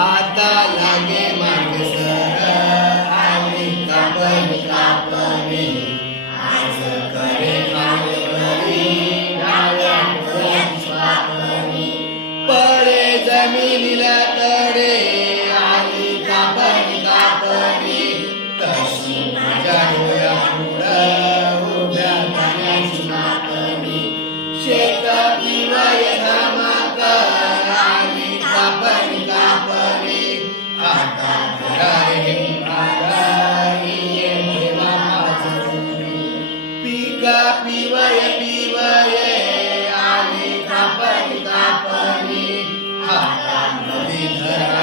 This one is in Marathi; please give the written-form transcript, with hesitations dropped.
आता लागे मागसर आली कापणी कापणी आज करे मागवरी डाव्या डोळ्याची पापणी पडे जमिनीला तडे आली कापणी कापणी तशी माझ्या डोळ्यापुढं उभ्या पाण्याची मापणी शेत पिवळे धामाक आली कापणी कापणी आता घराही मागाही ठेवा माझं पिका पिवळे पिवळे आली कापणी कापणी आता नदी धरा